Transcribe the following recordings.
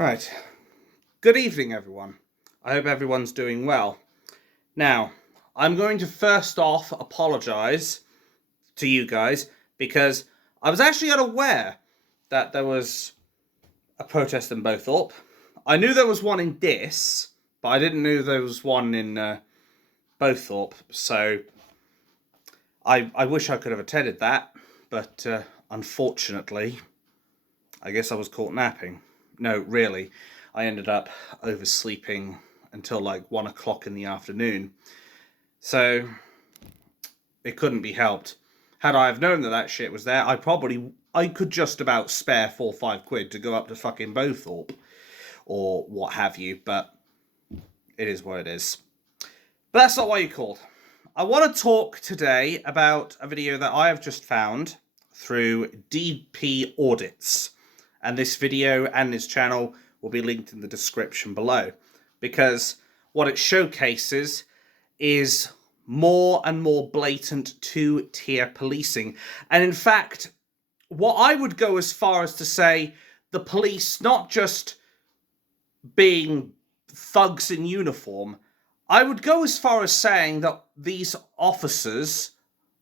Right. Good evening, everyone. I hope everyone's doing well. Now, I'm going to first off apologise to you guys because I was actually unaware that there was a protest in Bowthorpe. I knew there was one in Dis, but I didn't know there was one in Bowthorpe. So I wish I could have attended that, but unfortunately, I guess I was caught napping. No, really. I ended up oversleeping until like 1 o'clock in the afternoon. So it couldn't be helped. Had I have known that shit was there, I could just about spare 4 or 5 quid to go up to fucking Bowthorpe or what have you, but it is what it is. But that's not why you called. I want to talk today about a video that I have just found through DP Audits. And this video and this channel will be linked in the description below. Because what it showcases is more and more blatant two-tier policing. And in fact, what I would go as far as to say, the police not just being thugs in uniform, I would go as far as saying that these officers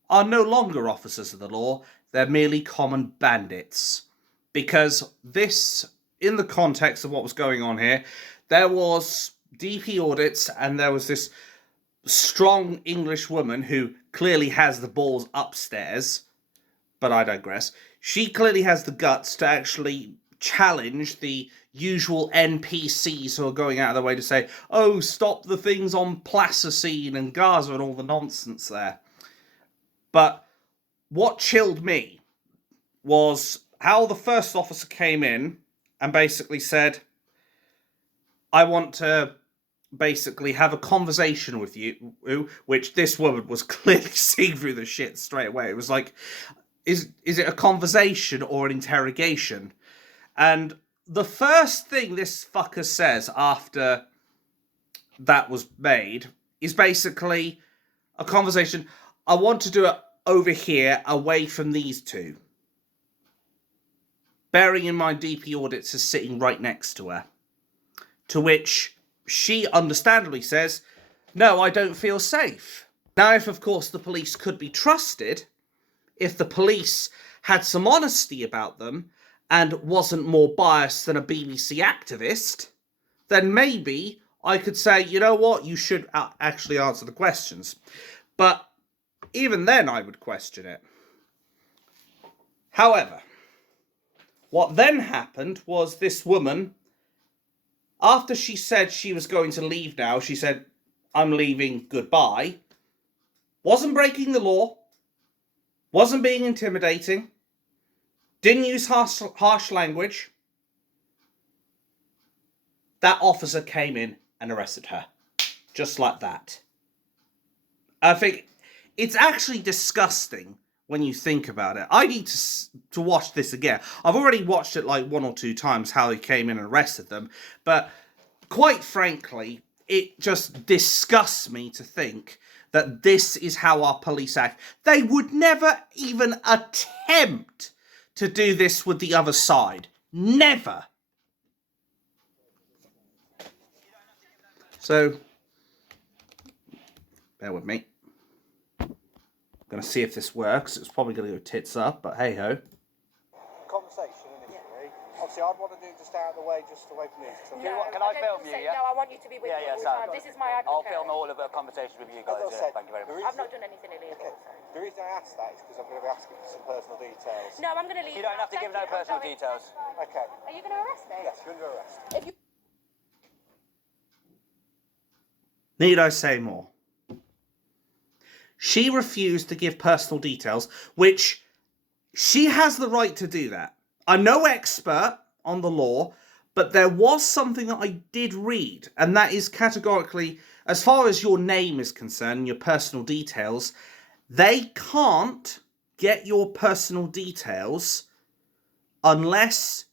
are no longer officers of the law, they're merely common bandits. Because this, in the context of what was going on here, there was DP Audits and there was this strong English woman who clearly has the balls upstairs, but I digress. She clearly has the guts to actually challenge the usual NPCs who are going out of their way to say, oh, stop the things on Plasticine and Gaza and all the nonsense there. But what chilled me was how the first officer came in and basically said, I want to basically have a conversation with you, which this woman was clearly seeing through the shit straight away. It was like, is it a conversation or an interrogation? And the first thing this fucker says after that was made is basically a conversation. I want to do it over here, away from these two. Bearing in mind DP Audits is sitting right next to her. To which she understandably says, no, I don't feel safe. Now, if of course the police could be trusted, if the police had some honesty about them and wasn't more biased than a BBC activist, then maybe I could say, you know what, you should actually answer the questions. But even then I would question it. However, what then happened was this woman, after she said she was going to leave now, she said, I'm leaving, goodbye, wasn't breaking the law, wasn't being intimidating, didn't use harsh language. That officer came in and arrested her. Just like that. I think it's actually disgusting when you think about it. I need to watch this again. I've already watched it like 1 or 2 times, how he came in and arrested them. But quite frankly, it just disgusts me to think that this is how our police act. They would never even attempt to do this with the other side. Never. So, bear with me. I'm going to see if this works. It's probably going to go tits up, but hey-ho. Conversation initially. Obviously, I'd want to do just out of the way, just away from you. No, can I film you, yeah? No, I want you to be with me all the time. This is my advocate. I'll film all of the conversations with you guys. Said, thank you very much. I've not done anything illegal. Okay. So. The reason I asked that is because I'm going to be asking for some personal details. No, I'm going to leave. You don't have to give no personal details. Okay. Are you going to arrest me? Yes, you're under arrest. If you... Need I say more? She refused to give personal details, which she has the right to do that. I'm no expert on the law, but there was something that I did read, and that is categorically, as far as your name is concerned, your personal details, they can't get your personal details unless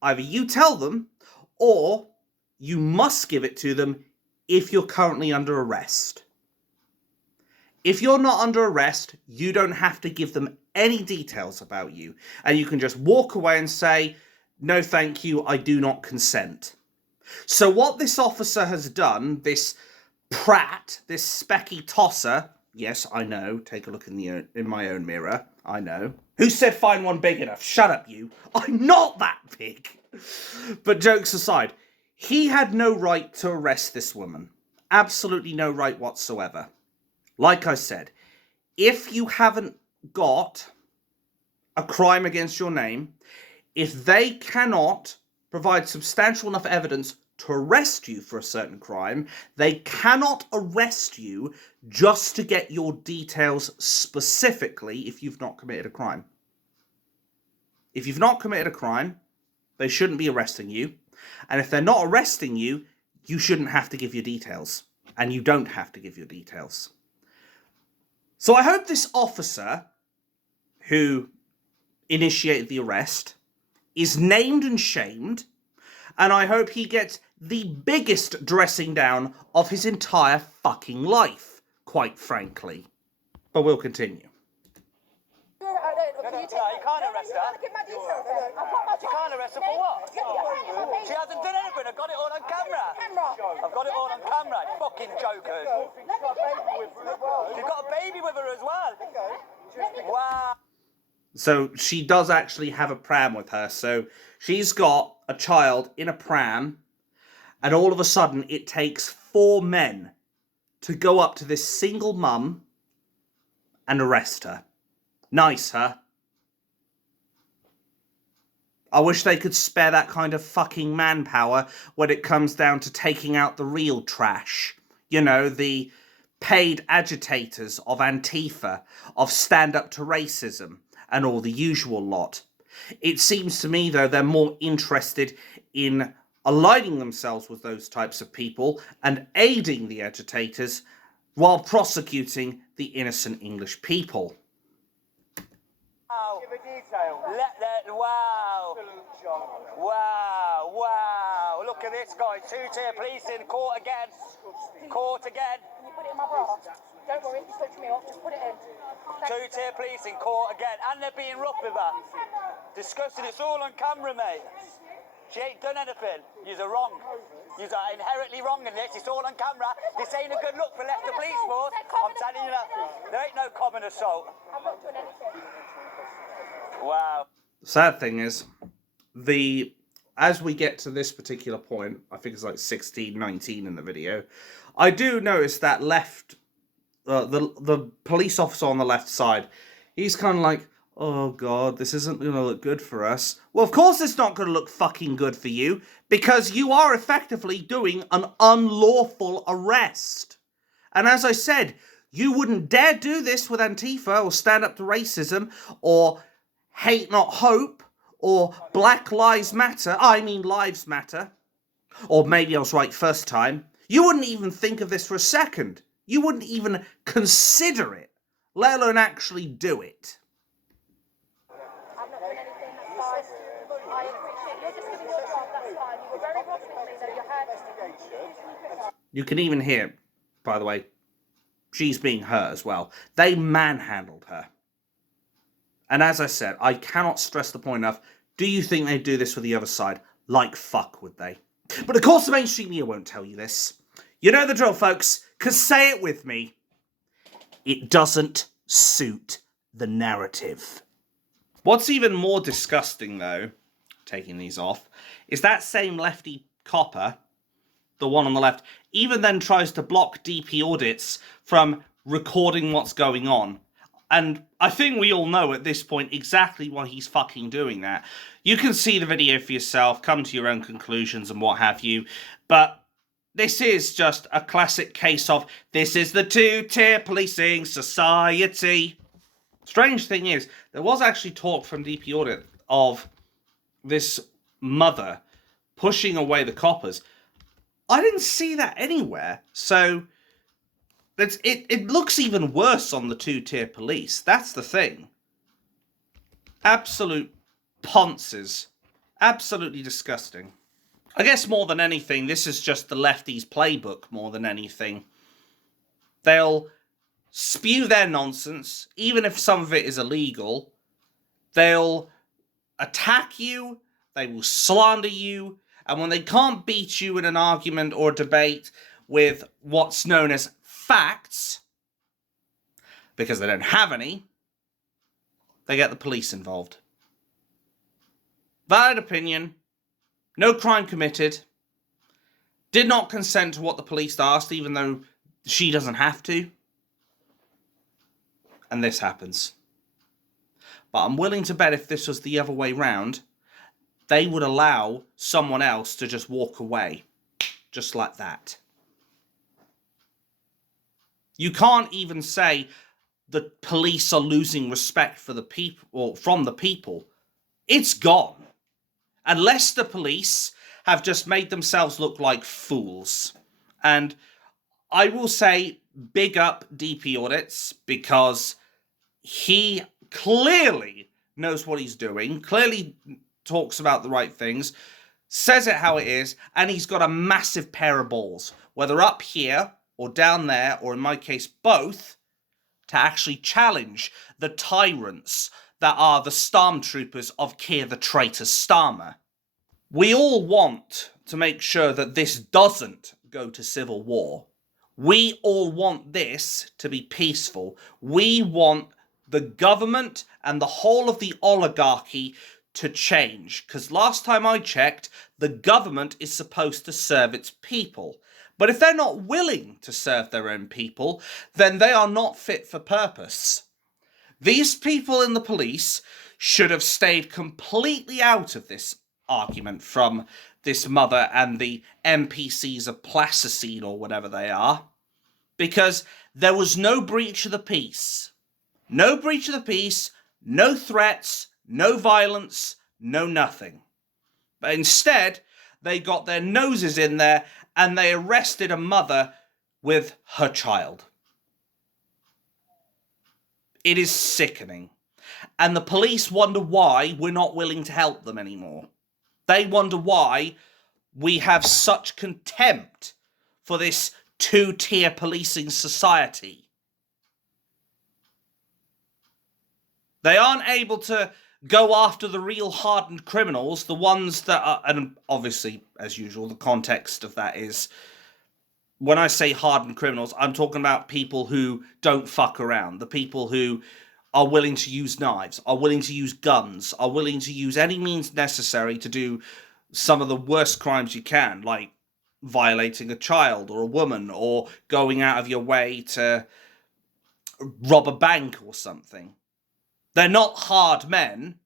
either you tell them or you must give it to them if you're currently under arrest. If you're not under arrest, you don't have to give them any details about you. And you can just walk away and say, no thank you, I do not consent. So what this officer has done, this prat, this specky tosser, yes, I know, take a look in my own mirror, I know. Who said find one big enough? Shut up, you. I'm not that big. But jokes aside, he had no right to arrest this woman. Absolutely no right whatsoever. Like I said, if you haven't got a crime against your name, if they cannot provide substantial enough evidence to arrest you for a certain crime, they cannot arrest you just to get your details specifically if you've not committed a crime. If you've not committed a crime, they shouldn't be arresting you. And if they're not arresting you, you shouldn't have to give your details. And you don't have to give your details. So I hope this officer who initiated the arrest is named and shamed, and I hope he gets the biggest dressing down of his entire fucking life, quite frankly. But we'll continue. No, you can't arrest her. You can't arrest her for what? She hasn't done anything. I've got it all on camera. I've got it all on camera, you fucking jokers. You've got a baby with her as well. Wow. So she does actually have a pram with her. So she's got a child in a pram, and all of a sudden it takes 4 men to go up to this single mum and arrest her. Nice, huh? I wish they could spare that kind of fucking manpower when it comes down to taking out the real trash. You know, the paid agitators of Antifa, of Stand Up to Racism, and all the usual lot. It seems to me, though, they're more interested in aligning themselves with those types of people and aiding the agitators while prosecuting the innocent English people. Wow. Wow. Wow. Wow. Look at this, guys. 2-tier police in court again. Court again. Can you put it in my bra? Don't worry, just touch me off, just put it in. 2-tier police in court again. And they're being rough with her. Disgusting. It's all on camera, mate. She ain't done anything. You're wrong. You're inherently wrong in this. It's all on camera. This ain't a good look for Leicester Police Force. I'm telling you that. There ain't no common assault. I'm not doing anything. Wow. Sad thing is, as we get to this particular point, I think it's like 16, 19 in the video, I do notice that the police officer on the left side, he's kind of like, oh god, this isn't going to look good for us. Well, of course it's not going to look fucking good for you, because you are effectively doing an unlawful arrest. And as I said, you wouldn't dare do this with Antifa, or Stand Up to Racism, or Hate Not Hope, or Black Lives Matter. I mean Lives Matter. Or maybe I was right first time. You wouldn't even think of this for a second. You wouldn't even consider it, let alone actually do it. I've not done anything, that's fine. I appreciate you're just giving your job, that's fine. You were very rough with me, though, you heard me. You can even hear, by the way, she's being hurt as well. They manhandled her. And as I said, I cannot stress the point enough. Do you think they'd do this with the other side? Like fuck would they? But of course the mainstream media won't tell you this. You know the drill, folks, because say it with me. It doesn't suit the narrative. What's even more disgusting, though, taking these off, is that same lefty copper, the one on the left, even then tries to block DP audits from recording what's going on. And I think we all know at this point exactly why he's fucking doing that. You can see the video for yourself, come to your own conclusions and what have you. But this is just a classic case of, this is the 2-tier policing society. Strange thing is, there was actually talk from DP Audit of this mother pushing away the coppers. I didn't see that anywhere. So it looks even worse on the 2-tier police. That's the thing. Absolute ponces. Absolutely disgusting. I guess more than anything, this is just the lefties' playbook more than anything. They'll spew their nonsense, even if some of it is illegal. They'll attack you. they will slander you, and when they can't beat you in an argument or debate with what's known as facts, because they don't have any, they get the police involved. Valid opinion, no crime committed, did not consent to what the police asked, even though she doesn't have to. And this happens. But I'm willing to bet if this was the other way round, they would allow someone else to just walk away. Just like that. You can't even say the police are losing respect for the people, or from the people. It's gone. And Leicester Police have just made themselves look like fools. And I will say, big up DP Audits, because he clearly knows what he's doing, clearly talks about the right things, says it how it is, and he's got a massive pair of balls, whether up here or down there, or in my case both, to actually challenge the tyrants that are the stormtroopers of Keir the Traitor Starmer. We all want to make sure that this doesn't go to civil war. We all want this to be peaceful. We want the government and the whole of the oligarchy to change. Because last time I checked, the government is supposed to serve its people. But if they're not willing to serve their own people, then they are not fit for purpose. These people in the police should have stayed completely out of this argument from this mother and the NPCs of Plasticine or whatever they are, because there was no breach of the peace. No breach of the peace, no threats, no violence, no nothing. But instead, they got their noses in there and they arrested a mother with her child. It is sickening. And the police wonder why we're not willing to help them anymore. They wonder why we have such contempt for this two-tier policing society. They aren't able to go after the real hardened criminals, the ones that are, and obviously, as usual, the context of that is, when I say hardened criminals, I'm talking about people who don't fuck around, the people who are willing to use knives, are willing to use guns, are willing to use any means necessary to do some of the worst crimes you can, like violating a child or a woman, or going out of your way to rob a bank or something. They're not hard men,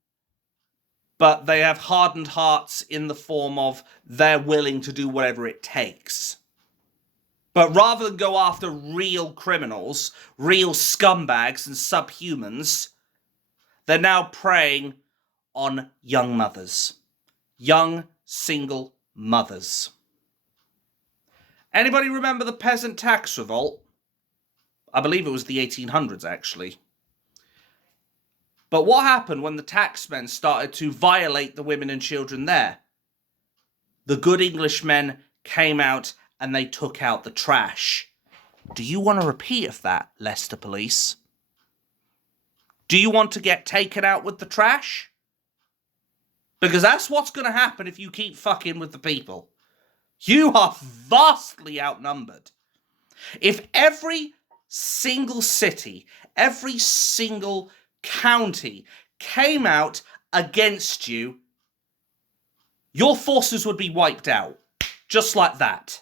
but they have hardened hearts in the form of they're willing to do whatever it takes. But rather than go after real criminals, real scumbags and subhumans, they're now preying on young mothers. Young, single mothers. Anybody remember the peasant tax revolt? I believe it was the 1800s, actually. But what happened when the taxmen started to violate the women and children there? The good Englishmen came out and they took out the trash. Do you want a repeat of that, Leicester Police? Do you want to get taken out with the trash? Because that's what's going to happen if you keep fucking with the people. You are vastly outnumbered. If every single city, every single county came out against you, your forces would be wiped out. Just like that.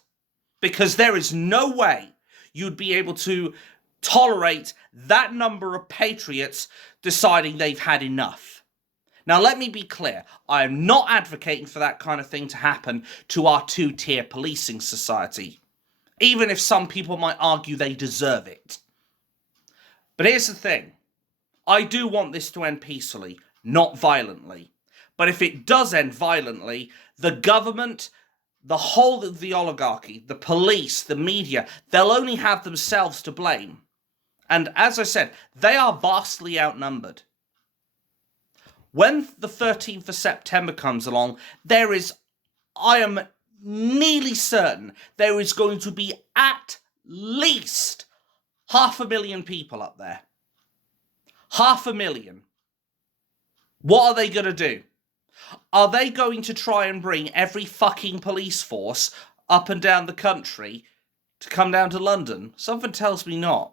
Because there is no way you'd be able to tolerate that number of patriots deciding they've had enough. Now, let me be clear. I am not advocating for that kind of thing to happen to our two-tier policing society, even if some people might argue they deserve it. But here's the thing. I do want this to end peacefully, not violently. But if it does end violently, the government, the whole of the oligarchy, the police, the media, they'll only have themselves to blame. And as I said, they are vastly outnumbered. When the 13th of September comes along, I am nearly certain, there is going to be at least 500,000 people up there. 500,000. What are they going to do? Are they going to try and bring every fucking police force up and down the country to come down to London? Something tells me not.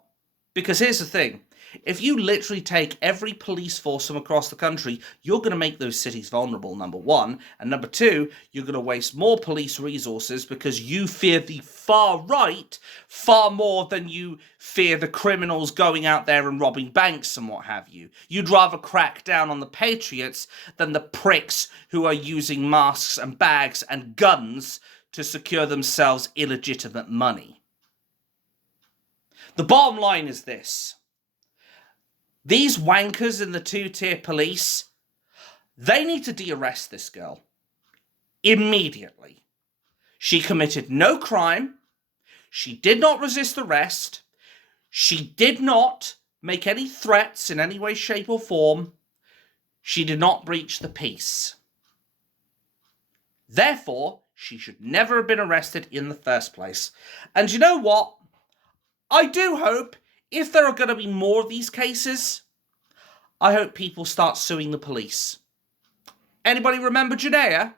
Because here's the thing. If you literally take every police force from across the country, you're going to make those cities vulnerable, number one. And number two, you're going to waste more police resources because you fear the far right far more than you fear the criminals going out there and robbing banks and what have you. You'd rather crack down on the patriots than the pricks who are using masks and bags and guns to secure themselves illegitimate money. The bottom line is this. These wankers in the two-tier police, they need to de-arrest this girl. Immediately. She committed no crime. She did not resist arrest. She did not make any threats in any way, shape, or form. She did not breach the peace. Therefore, she should never have been arrested in the first place. And you know what? I do hope, if there are going to be more of these cases, I hope people start suing the police. Anybody remember Janaea?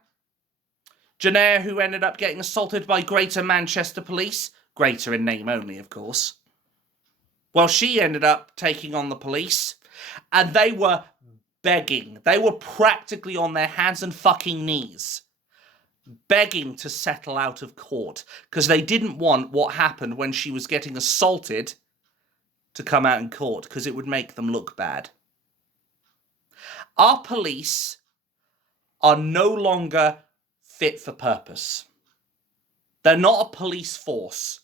Janaea, who ended up getting assaulted by Greater Manchester Police. Greater in name only, of course. Well, she ended up taking on the police, and they were begging. They were practically on their hands and fucking knees, begging to settle out of court, because they didn't want what happened when she was getting assaulted to come out in court, because it would make them look bad. Our police are no longer fit for purpose. They're not a police force.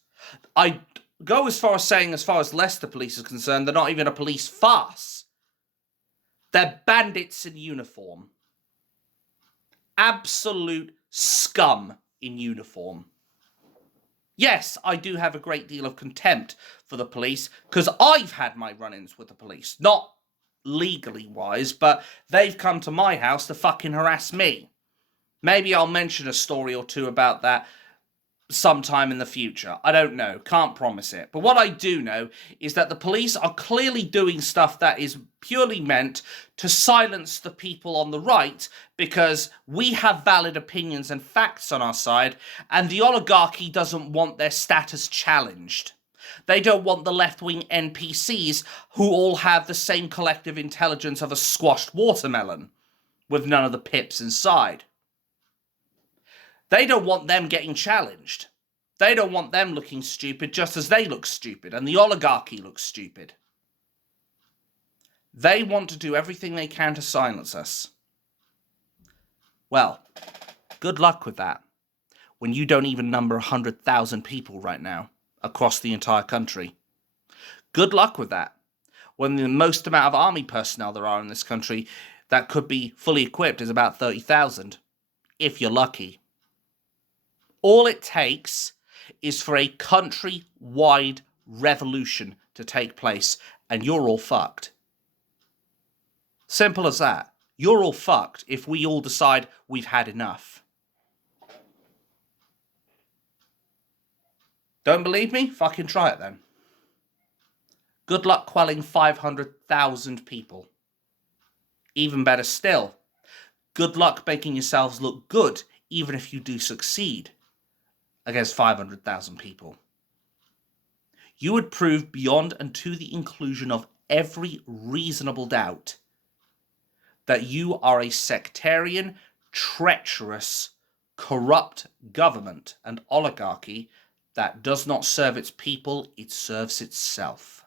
I go as far as saying, as far as Leicester Police is concerned, they're not even a police farce. They're bandits in uniform. Absolute scum in uniform. Yes, I do have a great deal of contempt for the police, because I've had my run-ins with the police. Not legally wise, but they've come to my house to fucking harass me. Maybe I'll mention a story or two about that sometime in the future. I don't know. Can't promise it. But what I do know is that the police are clearly doing stuff that is purely meant to silence the people on the right, because we have valid opinions and facts on our side, and the oligarchy doesn't want their status challenged. They don't want the left-wing NPCs who all have the same collective intelligence of a squashed watermelon, with none of the pips inside. They don't want them getting challenged. They don't want them looking stupid just as they look stupid and the oligarchy looks stupid. They want to do everything they can to silence us. Well, good luck with that, when you don't even number 100,000 people right now across the entire country. Good luck with that, when the most amount of army personnel there are in this country that could be fully equipped is about 30,000, if you're lucky. All it takes is for a country-wide revolution to take place, and you're all fucked. Simple as that. You're all fucked if we all decide we've had enough. Don't believe me? Fucking try it then. Good luck quelling 500,000 people. Even better still, good luck making yourselves look good, even if you do succeed against 500,000 people. You would prove beyond and to the inclusion of every reasonable doubt that you are a sectarian, treacherous, corrupt government and oligarchy that does not serve its people, it serves itself.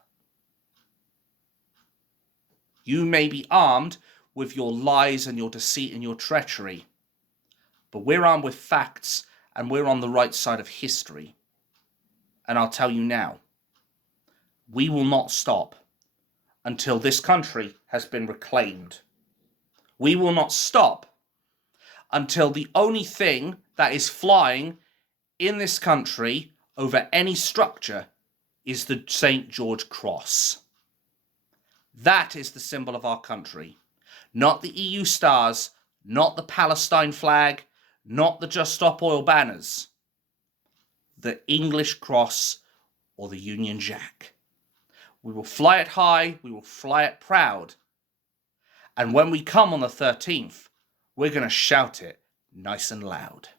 You may be armed with your lies and your deceit and your treachery, but we're armed with facts, and we're on the right side of history. And I'll tell you now, we will not stop until this country has been reclaimed. We will not stop until the only thing that is flying in this country over any structure is the St. George Cross. That is the symbol of our country. Not the EU stars, not the Palestine flag, not the Just Stop Oil banners. The English cross or the Union Jack. We will fly it high, we will fly it proud. And when we come on the 13th, we're going to shout it nice and loud.